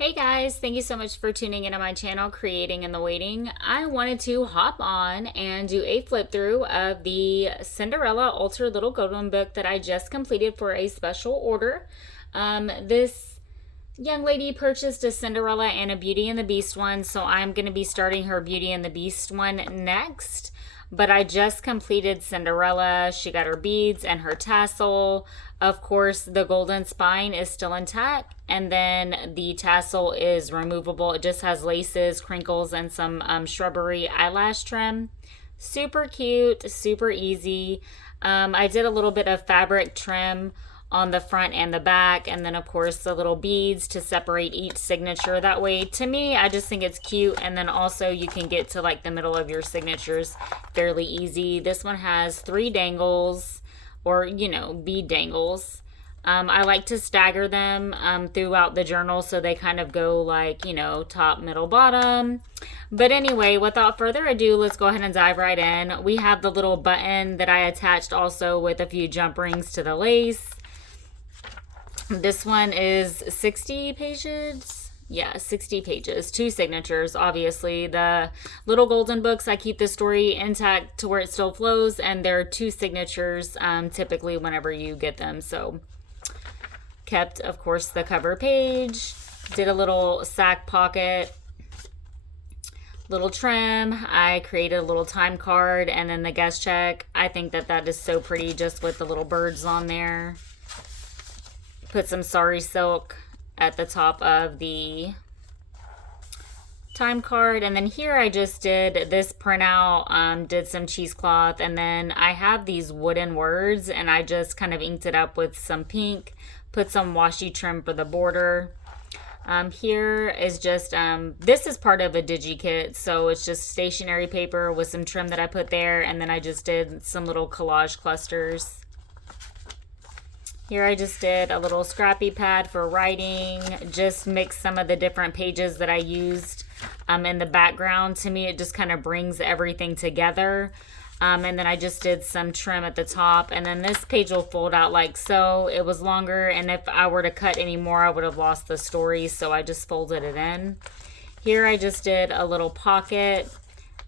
Hey guys, thank you so much for tuning into my channel, Creating in the Waiting. I wanted to hop on and do a flip through of the Cinderella Altered Little Golden book that I just completed for a special order. This young lady purchased a Cinderella and a Beauty and the Beast one, so I'm going to be starting her Beauty and the Beast one next. But I just completed Cinderella. She got her beads and her tassel. Of course, the golden spine is still intact, and then the tassel is removable. It just has laces, crinkles, and some shrubbery eyelash trim. Super cute, super easy. I did a little bit of fabric trim on the front and the back, and then of course the little beads to separate each signature. That way, to me, I just think it's cute, and then also you can get to like the middle of your signatures fairly easy. This one has 3 dangles, or bead dangles. I like to stagger them throughout the journal so they kind of go like, top, middle, bottom. But anyway, without further ado, let's go ahead and dive right in. We have the little button that I attached also with a few jump rings to the lace. This one is 60 pages. Yeah, 60 pages. 2 signatures, obviously. The little golden books, I keep the story intact to where it still flows, and there are 2 signatures typically whenever you get them. So, kept, of course, the cover page. Did a little sack pocket. Little trim. I created a little time card, and then the guest check. I think that is so pretty just with the little birds on there. Put some sari silk at the top of the time card, and then here I just did this printout, did some cheesecloth, and then I have these wooden words, and I just kind of inked it up with some pink, put some washi trim for the border. Here is just, this is part of a digi kit, so it's just stationery paper with some trim that I put there, and then I just did some little collage clusters. Here I just did a little scrappy pad for writing, just mixed some of the different pages that I used in the background. To me, it just kind of brings everything together. And then I just did some trim at the top, and then this page will fold out like so. It was longer, and if I were to cut any more, I would have lost the story, so I just folded it in. Here I just did a little pocket,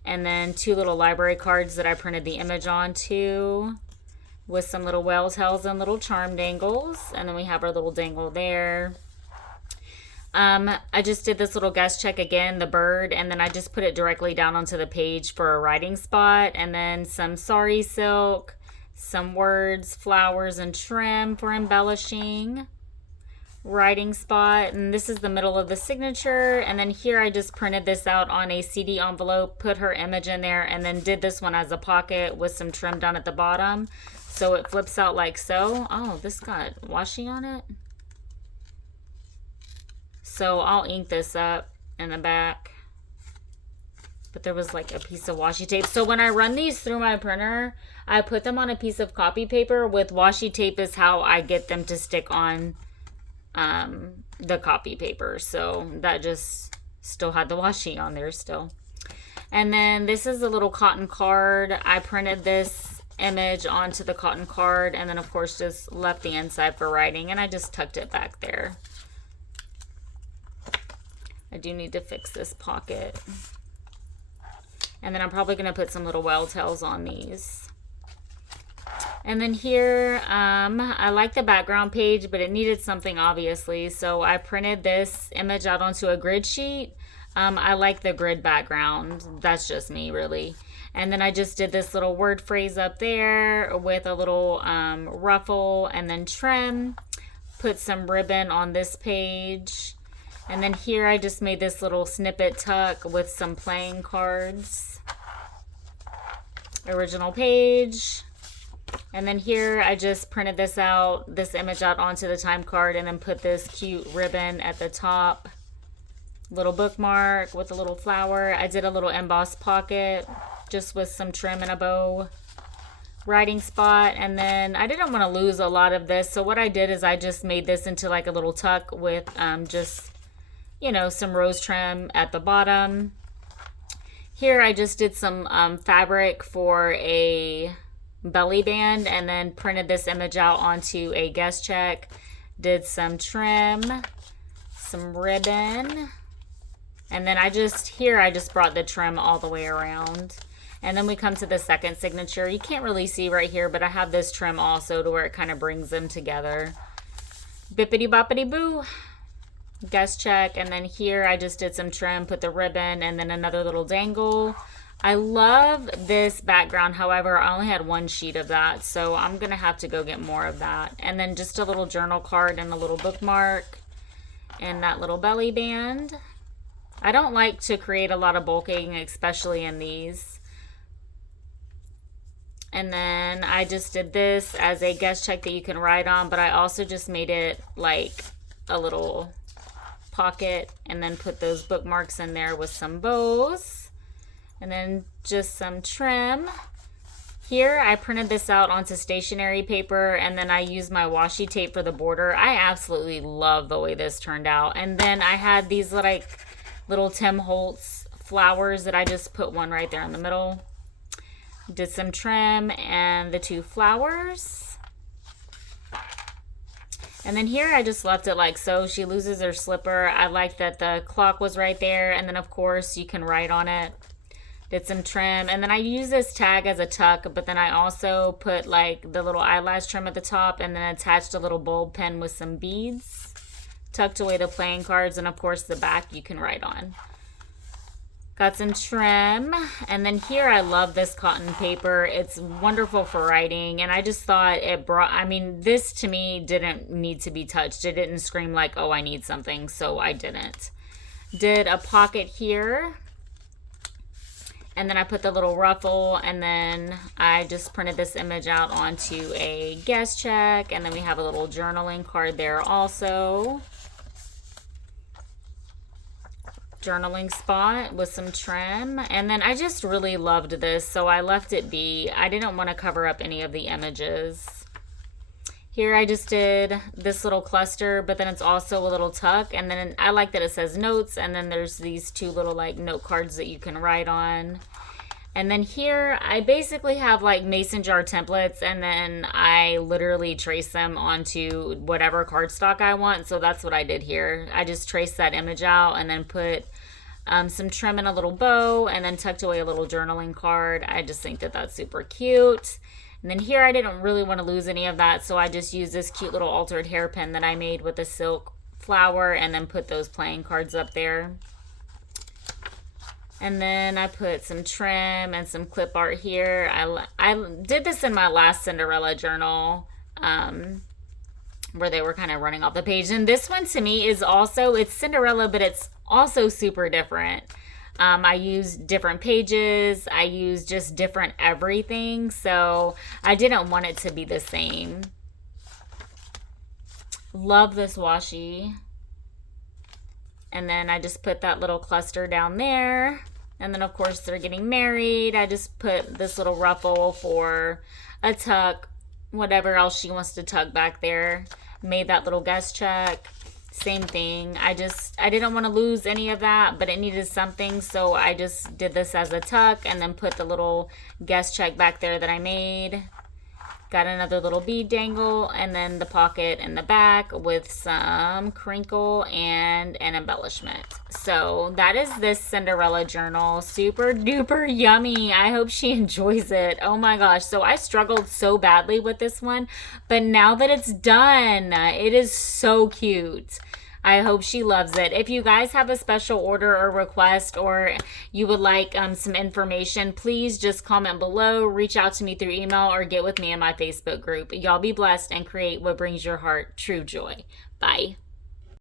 and then 2 little library cards that I printed the image onto, with some little whale tails and little charm dangles. And then we have our little dangle there. I just did this little guest check again, the bird, and then I just put it directly down onto the page for a writing spot. And then some sari silk, some words, flowers, and trim for embellishing. Writing spot, and this is the middle of the signature. And then here I just printed this out on a CD envelope, put her image in there, and then did this one as a pocket with some trim down at the bottom. So it flips out like so. Oh, this got washi on it. So I'll ink this up in the back. But there was like a piece of washi tape. So when I run these through my printer, I put them on a piece of copy paper with washi tape is how I get them to stick on the copy paper. So that just still had the washi on there still. And then this is a little cotton card. I printed this image onto the cotton card, and then of course just left the inside for writing, and I just tucked it back there. I do need to fix this pocket, and then I'm probably going to put some little whale tails on these. And then here, I like the background page, but it needed something obviously, so I printed this image out onto a grid sheet. I like the grid background. That's just me, really. And then I just did this little word phrase up there with a little ruffle and then trim. Put some ribbon on this page. And then here I just made this little snippet tuck with some playing cards. Original page. And then here I just printed this out, this image out onto the time card, and then put this cute ribbon at the top. Little bookmark with a little flower. I did a little embossed pocket just with some trim and a bow. Writing spot, and then I didn't want to lose a lot of this, so what I did is I just made this into like a little tuck with just some rose trim at the bottom. Here I just did some fabric for a belly band, and then printed this image out onto a guest check. Did some trim, some ribbon. And then I just brought the trim all the way around. And then we come to the second signature. You can't really see right here, but I have this trim also to where it kind of brings them together. Bippity boppity boo. Guest check. And then here I just did some trim, put the ribbon, and then another little dangle. I love this background. However, I only had one sheet of that, so I'm going to have to go get more of that. And then just a little journal card and a little bookmark and that little belly band. I don't like to create a lot of bulking, especially in these. And then I just did this as a guest check that you can write on, but I also just made it like a little pocket and then put those bookmarks in there with some bows. And then just some trim. Here I printed this out onto stationery paper and then I used my washi tape for the border. I absolutely love the way this turned out. And then I had these like little Tim Holtz flowers that I just put one right there in the middle. Did some trim and the two flowers. And then here I just left it like so. She loses her slipper. I like that the clock was right there. And then of course you can write on it. Did some trim. And then I use this tag as a tuck, but then I also put like the little eyelash trim at the top and then attached a little bulb pen with some beads. Tucked away the playing cards, and of course the back you can write on. Got some trim. And then here I love this cotton paper. It's wonderful for writing, and I just thought it brought, I mean, this to me didn't need to be touched. It didn't scream like, oh, I need something, so I didn't. Did a pocket here. And then I put the little ruffle, and then I just printed this image out onto a guest check, and then we have a little journaling card there also. Journaling spot with some trim. And then I just really loved this, so I left it be. I didn't want to cover up any of the images. Here I just did this little cluster, but then it's also a little tuck, and then I like that it says notes, and then there's these two little like note cards that you can write on. And then here I basically have like mason jar templates, and then I literally trace them onto whatever cardstock I want. So that's what I did here. I just traced that image out and then put some trim in a little bow and then tucked away a little journaling card. I just think that that's super cute. And then here I didn't really want to lose any of that, so I just used this cute little altered hairpin that I made with a silk flower and then put those playing cards up there. And then I put some trim and some clip art here. I did this in my last Cinderella journal where they were kind of running off the page. And this one to me is also, it's Cinderella, but it's also super different. I used different pages. I used just different everything. So I didn't want it to be the same. Love this washi. And then I just put that little cluster down there. And then of course they're getting married. I just put this little ruffle for a tuck, whatever else she wants to tuck back there. Made that little guest check. Same thing. I didn't want to lose any of that, but it needed something, so I just did this as a tuck and then put the little guest check back there that I made. Got another little bead dangle, and then the pocket in the back with some crinkle and an embellishment. So that is this Cinderella journal. Super duper yummy. I hope she enjoys it. Oh my gosh. So I struggled so badly with this one, but now that it's done, it is so cute. I hope she loves it. If you guys have a special order or request, or you would like some information, please just comment below, reach out to me through email, or get with me in my Facebook group. Y'all be blessed and create what brings your heart true joy. Bye.